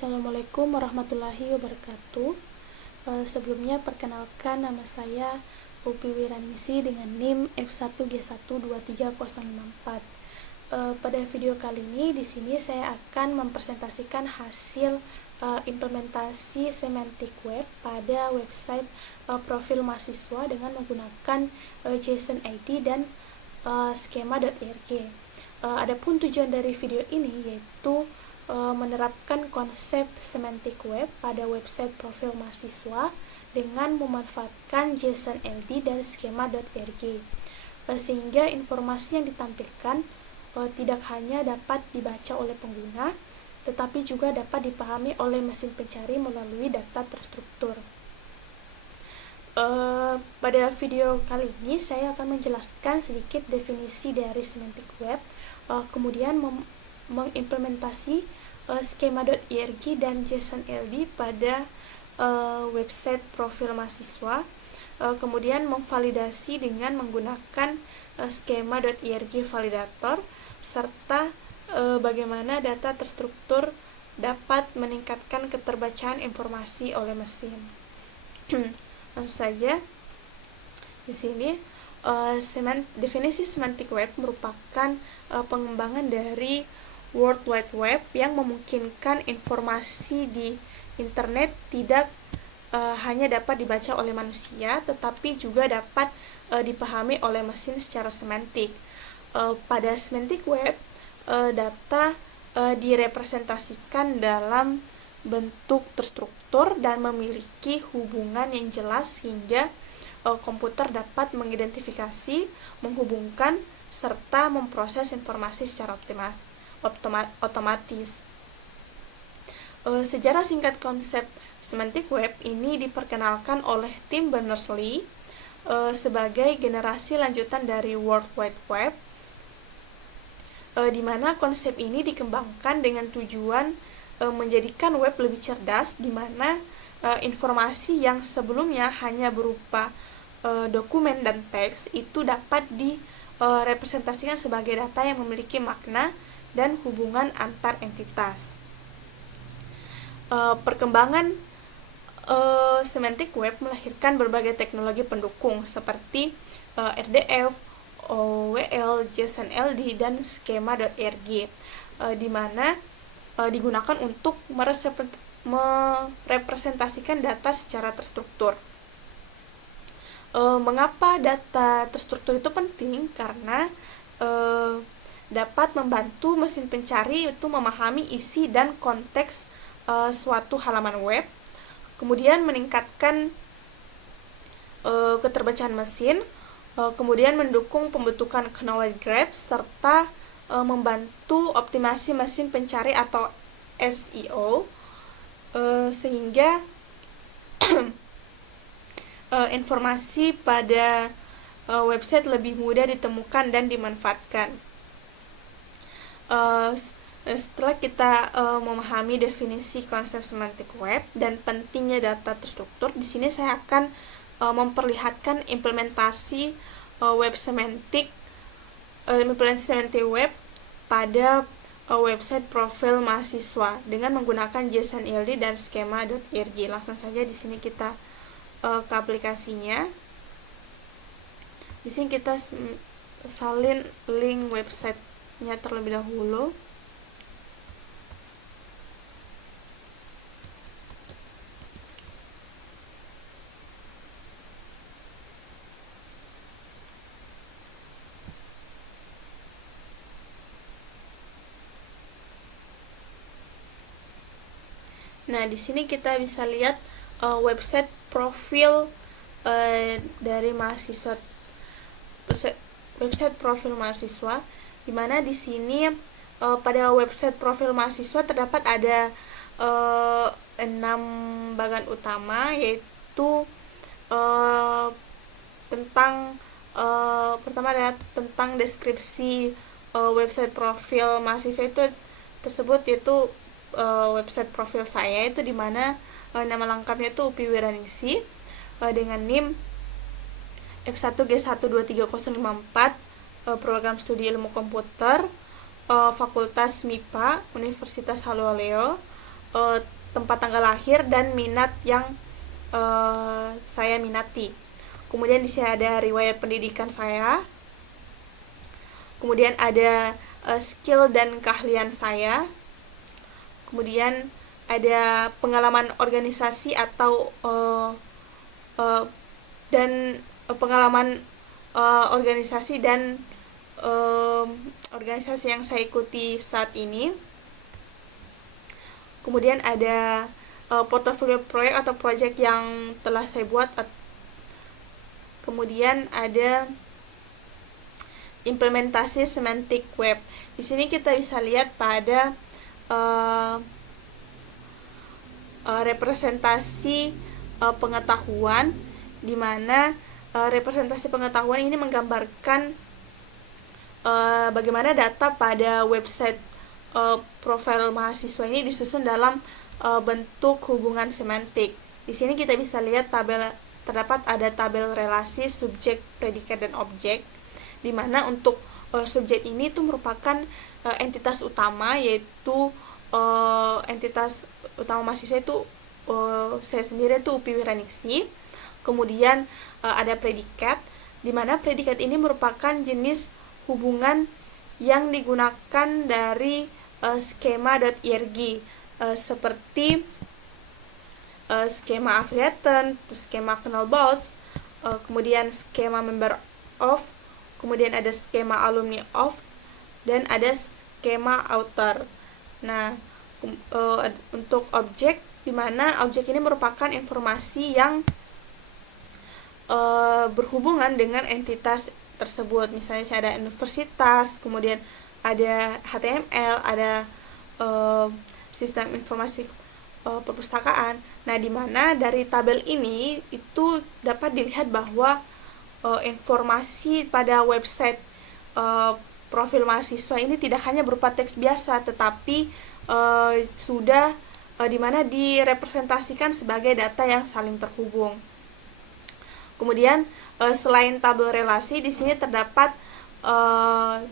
Assalamualaikum warahmatullahi wabarakatuh. Sebelumnya perkenalkan, nama saya Upi Wiraningsi dengan NIM F1G12304. Pada video kali ini di sini saya akan mempresentasikan hasil implementasi semantic web pada website profil mahasiswa dengan menggunakan JSON ID dan skema.org. Adapun tujuan dari video ini yaitu menerapkan konsep semantic web pada website profil mahasiswa dengan memanfaatkan JSON LD dan skema.org, sehingga informasi yang ditampilkan tidak hanya dapat dibaca oleh pengguna, tetapi juga dapat dipahami oleh mesin pencari melalui data terstruktur. Pada video kali ini saya akan menjelaskan sedikit definisi dari semantic web, kemudian mengimplementasi skema.org dan JSON LD pada website profil mahasiswa, kemudian memvalidasi dengan menggunakan skema.org validator, serta bagaimana data terstruktur dapat meningkatkan keterbacaan informasi oleh mesin. Langsung saja, di sini definisi semantic web merupakan pengembangan dari World Wide Web yang memungkinkan informasi di internet tidak hanya dapat dibaca oleh manusia, tetapi juga dapat dipahami oleh mesin secara semantik. Pada semantic web, data direpresentasikan dalam bentuk terstruktur dan memiliki hubungan yang jelas sehingga komputer dapat mengidentifikasi, menghubungkan, serta memproses informasi secara otomatis. Sejarah singkat konsep semantic web ini diperkenalkan oleh Tim Berners-Lee sebagai generasi lanjutan dari World Wide Web, di mana konsep ini dikembangkan dengan tujuan menjadikan web lebih cerdas, di mana informasi yang sebelumnya hanya berupa dokumen dan teks itu dapat direpresentasikan sebagai data yang memiliki makna dan hubungan antar entitas. Perkembangan semantic web melahirkan berbagai teknologi pendukung seperti RDF, OWL, JSON LD, dan skema.org, di mana digunakan untuk merepresentasikan data secara terstruktur. Mengapa data terstruktur itu penting? Karena dapat membantu mesin pencari itu memahami isi dan konteks suatu halaman web, kemudian meningkatkan keterbacaan mesin, kemudian mendukung pembentukan knowledge graph, serta membantu optimasi mesin pencari atau SEO, sehingga informasi pada website lebih mudah ditemukan dan dimanfaatkan. Setelah kita memahami definisi konsep semantic web dan pentingnya data terstruktur, di sini saya akan memperlihatkan implementasi semantic web pada website profil mahasiswa dengan menggunakan JSON LD dan skema.org. Langsung saja di sini kita ke aplikasinya. Di sini kita salin link websitenya terlebih dahulu. Nah, di sini kita bisa lihat website profil dari mahasiswa, website profil mahasiswa, di mana di sini pada website profil mahasiswa terdapat ada 6 bagian utama, yaitu pertama adalah tentang deskripsi website profil mahasiswa itu tersebut, yaitu website profil saya itu dimana nama lengkapnya itu Upi Wiraningsi dengan NIM F1G12304, program studi ilmu komputer, Fakultas MIPA Universitas Halluoleo, tempat tanggal lahir dan minat yang saya minati. Kemudian di sini ada riwayat pendidikan saya. Kemudian ada skill dan keahlian saya. Kemudian ada pengalaman organisasi atau pengalaman organisasi dan organisasi yang saya ikuti saat ini. Kemudian ada portofolio proyek atau proyek yang telah saya buat. Kemudian ada implementasi semantic web. Di sini kita bisa lihat pada representasi pengetahuan, di mana representasi pengetahuan ini menggambarkan bagaimana data pada website profil mahasiswa ini disusun dalam bentuk hubungan semantik. Di sini kita bisa lihat terdapat ada tabel relasi subjek, predikat, dan objek, di mana untuk subjek ini itu merupakan entitas utama, yaitu entitas utama mahasiswa itu saya sendiri itu Upi Wiraningsih. Kemudian ada predikat, di mana predikat ini merupakan jenis hubungan yang digunakan dari skema.irg, seperti skema affiliate, skema Knowles, kemudian skema member of, kemudian ada skema alumni of, dan ada skema author. Nah, untuk objek, di mana objek ini merupakan informasi yang berhubungan dengan entitas tersebut. Misalnya ada universitas, kemudian ada HTML, ada sistem informasi perpustakaan. Nah, di mana dari tabel ini itu dapat dilihat bahwa informasi pada website profil mahasiswa ini tidak hanya berupa teks biasa, tetapi sudah di mana direpresentasikan sebagai data yang saling terhubung. Kemudian selain tabel relasi, di sini terdapat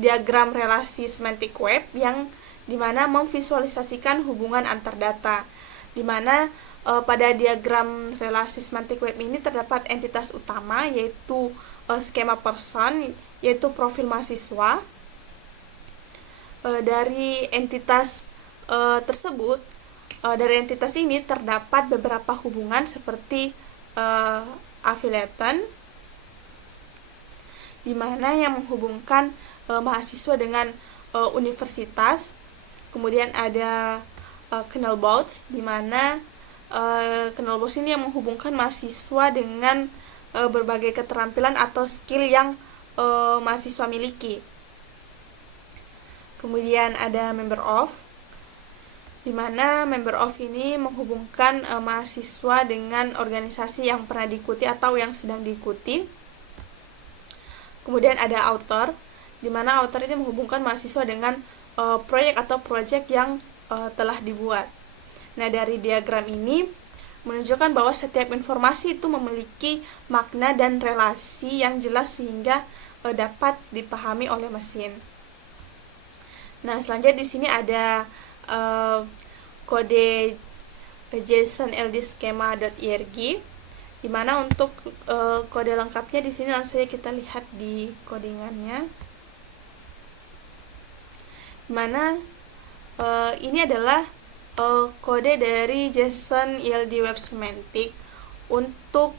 diagram relasi semantic web yang dimana memvisualisasikan hubungan antar data, dimana pada diagram relasi semantic web ini terdapat entitas utama, yaitu skema person, yaitu profil mahasiswa. Dari entitas tersebut, dari entitas ini terdapat beberapa hubungan seperti affiliation, di mana yang menghubungkan mahasiswa dengan universitas. Kemudian ada Knowles, di mana Knowles ini yang menghubungkan mahasiswa dengan berbagai keterampilan atau skill yang mahasiswa miliki. Kemudian ada member of, di mana member of ini menghubungkan mahasiswa dengan organisasi yang pernah diikuti atau yang sedang diikuti. Kemudian ada author, di mana author ini menghubungkan mahasiswa dengan proyek atau project yang telah dibuat. Nah, dari diagram ini menunjukkan bahwa setiap informasi itu memiliki makna dan relasi yang jelas sehingga dapat dipahami oleh mesin. Nah, selanjutnya di sini ada kode JSON ldschema.irg, di mana untuk kode lengkapnya di sini langsung saja kita lihat di codingannya. Di mana ini adalah kode dari JSON ELD Web Semantic untuk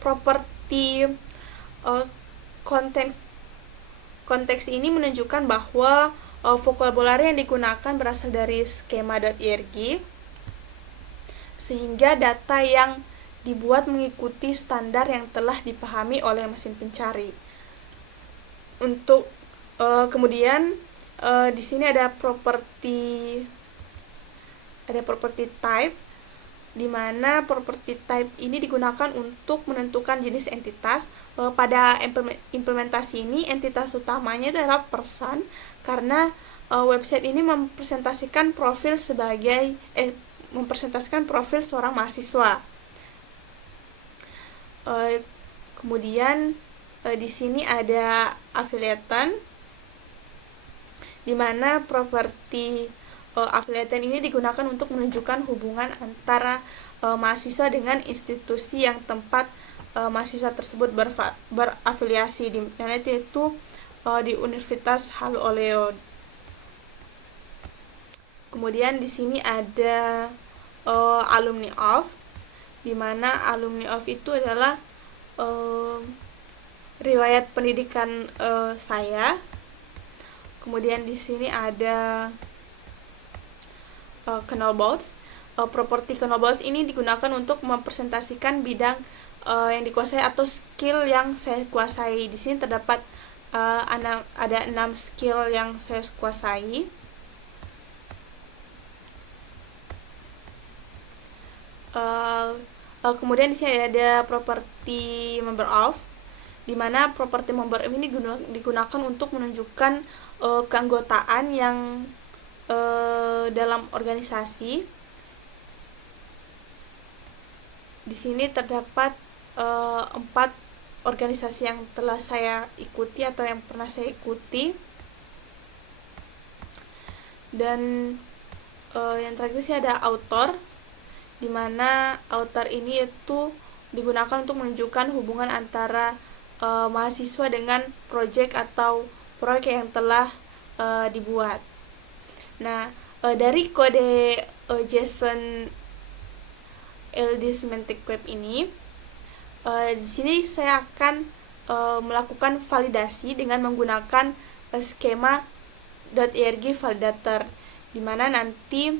properti konteks ini menunjukkan bahwa vokabulari yang digunakan berasal dari skema.irg, sehingga data yang dibuat mengikuti standar yang telah dipahami oleh mesin pencari. Untuk kemudian di sini ada properti type, di mana property type ini digunakan untuk menentukan jenis entitas. Pada implementasi ini entitas utamanya adalah person, karena website ini mempresentasikan profil seorang mahasiswa. Kemudian di sini ada affiliation, di mana properti affiliation ini digunakan untuk menunjukkan hubungan antara mahasiswa dengan institusi yang tempat mahasiswa tersebut berafiliasi, di mana itu di Universitas Halu Oleo. Kemudian di sini ada alumni of, di mana alumni of itu adalah riwayat pendidikan saya. Kemudian di sini ada knowledge. Properti knowledge ini digunakan untuk mempresentasikan bidang yang dikuasai atau skill yang saya kuasai. Di sini terdapat ada 6 skill yang saya kuasai. Kemudian di sini ada properti member of, di mana properti member of ini digunakan untuk menunjukkan keanggotaan yang dalam organisasi. Di sini terdapat 4 organisasi yang telah saya ikuti atau yang pernah saya ikuti. Dan yang terakhir sih ada author, di mana author ini itu digunakan untuk menunjukkan hubungan antara mahasiswa dengan proyek atau proyek yang telah dibuat. Nah, dari kode JSON LD Semantic Web ini, di sini saya akan melakukan validasi dengan menggunakan skema .erg validator, di mana nanti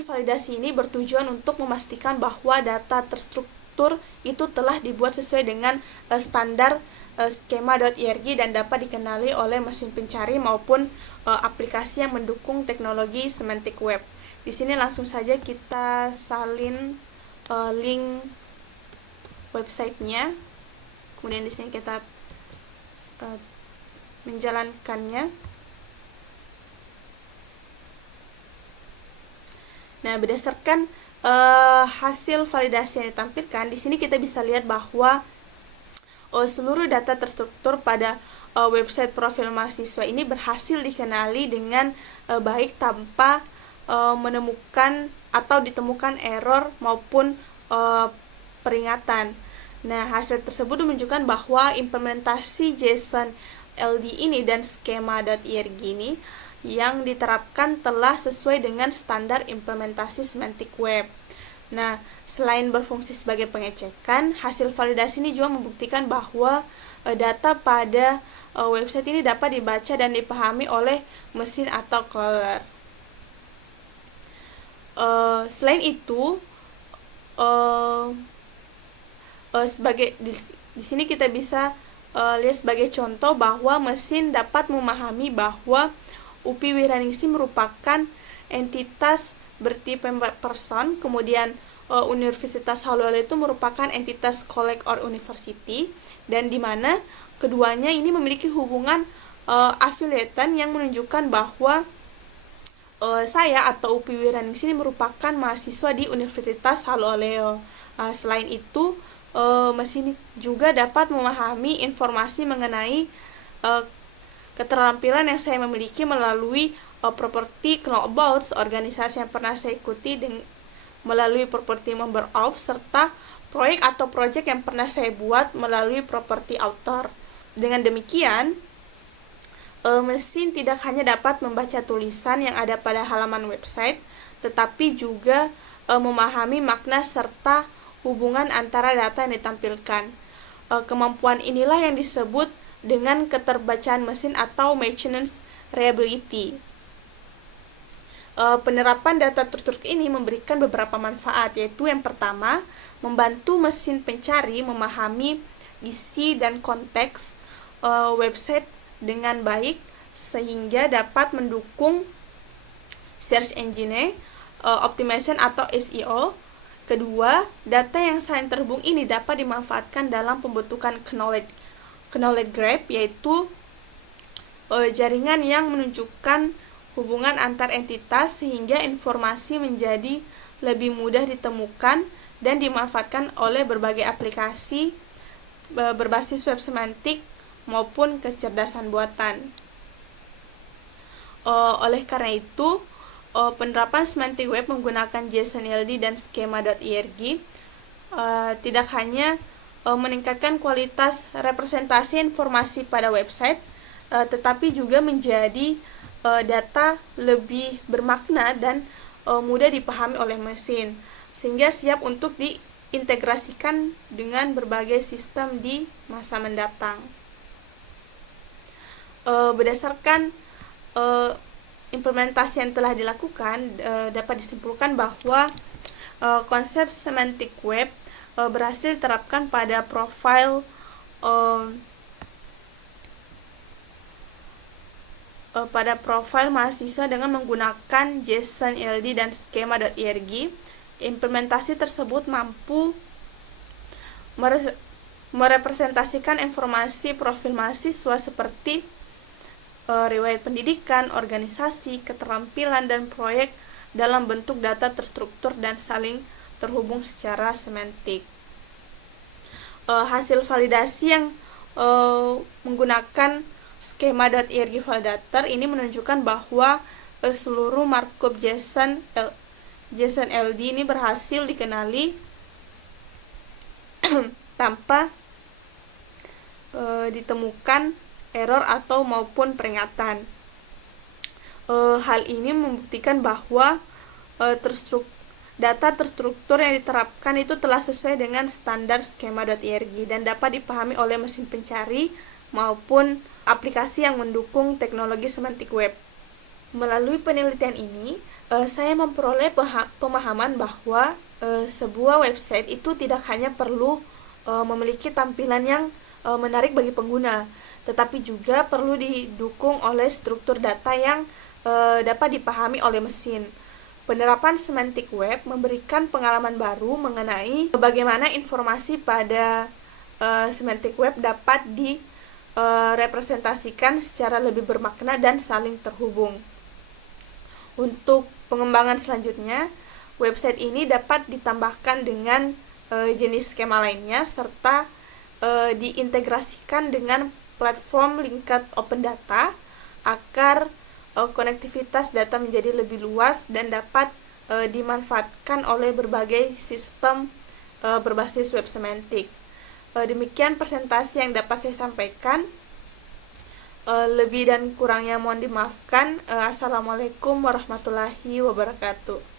validasi ini bertujuan untuk memastikan bahwa data terstruktur itu telah dibuat sesuai dengan standar skema.erg dan dapat dikenali oleh mesin pencari maupun aplikasi yang mendukung teknologi semantic web. Di sini langsung saja kita salin link websitenya. Kemudian di sini kita menjalankannya. Nah, berdasarkan hasil validasi yang ditampilkan, di sini kita bisa lihat bahwa seluruh data terstruktur pada website profil mahasiswa ini berhasil dikenali dengan baik tanpa menemukan atau ditemukan error maupun peringatan. Nah, hasil tersebut menunjukkan bahwa implementasi JSON LD ini dan skema.erg ini yang diterapkan telah sesuai dengan standar implementasi semantic web. Nah, selain berfungsi sebagai pengecekan, hasil validasi ini juga membuktikan bahwa data pada website ini dapat dibaca dan dipahami oleh mesin atau crawler. Selain itu, di sini kita bisa lihat sebagai contoh bahwa mesin dapat memahami bahwa UPI Wiraningsih merupakan entitas bertipe person, kemudian Universitas Halu Oleo itu merupakan entitas college or university, dan di mana keduanya ini memiliki hubungan affiliation yang menunjukkan bahwa saya atau UPI Wiraningsih ini merupakan mahasiswa di Universitas Halu Oleo. Selain itu, mesin juga dapat memahami informasi mengenai keterampilan yang saya memiliki melalui properti knowledge organisasi yang pernah saya ikuti melalui properti member of, serta proyek atau project yang pernah saya buat melalui properti author. Dengan demikian, mesin tidak hanya dapat membaca tulisan yang ada pada halaman website, tetapi juga memahami makna serta hubungan antara data yang ditampilkan. Kemampuan inilah yang disebut dengan keterbacaan mesin atau machine readability. Penerapan data terstruktur ini memberikan beberapa manfaat, yaitu yang pertama, membantu mesin pencari memahami isi dan konteks website dengan baik sehingga dapat mendukung search engine optimization atau SEO. Kedua, data yang saling terhubung ini dapat dimanfaatkan dalam pembentukan knowledge graph, yaitu jaringan yang menunjukkan hubungan antar entitas sehingga informasi menjadi lebih mudah ditemukan dan dimanfaatkan oleh berbagai aplikasi berbasis web semantik maupun kecerdasan buatan. Oleh karena itu, penerapan semantik web menggunakan JSON-LD dan skema.org tidak hanya meningkatkan kualitas representasi informasi pada website, tetapi juga menjadi data lebih bermakna dan mudah dipahami oleh mesin, sehingga siap untuk diintegrasikan dengan berbagai sistem di masa mendatang. Berdasarkan implementasi yang telah dilakukan, dapat disimpulkan bahwa konsep semantic web berhasil diterapkan pada profil mahasiswa dengan menggunakan JSON-LD dan skema.org. Implementasi tersebut mampu merepresentasikan informasi profil mahasiswa seperti riwayat pendidikan, organisasi, keterampilan, dan proyek dalam bentuk data terstruktur dan saling terhubung secara semantik. Hasil validasi yang menggunakan skema.org validator ini menunjukkan bahwa seluruh markup JSON-LD ini berhasil dikenali tanpa ditemukan error atau maupun peringatan. Hal ini membuktikan bahwa data terstruktur yang diterapkan itu telah sesuai dengan standar skema.org dan dapat dipahami oleh mesin pencari maupun aplikasi yang mendukung teknologi semantik web. Melalui penelitian ini, saya memperoleh pemahaman bahwa sebuah website itu tidak hanya perlu memiliki tampilan yang menarik bagi pengguna, tetapi juga perlu didukung oleh struktur data yang dapat dipahami oleh mesin. Penerapan semantik web memberikan pengalaman baru mengenai bagaimana informasi pada semantik web dapat direpresentasikan secara lebih bermakna dan saling terhubung. Untuk pengembangan selanjutnya, website ini dapat ditambahkan dengan jenis skema lainnya serta diintegrasikan dengan platform lingkar open data agar konektivitas data menjadi lebih luas dan dapat dimanfaatkan oleh berbagai sistem berbasis web semantik. Demikian presentasi yang dapat saya sampaikan. Lebih dan kurangnya mohon dimaafkan. Assalamualaikum warahmatullahi wabarakatuh.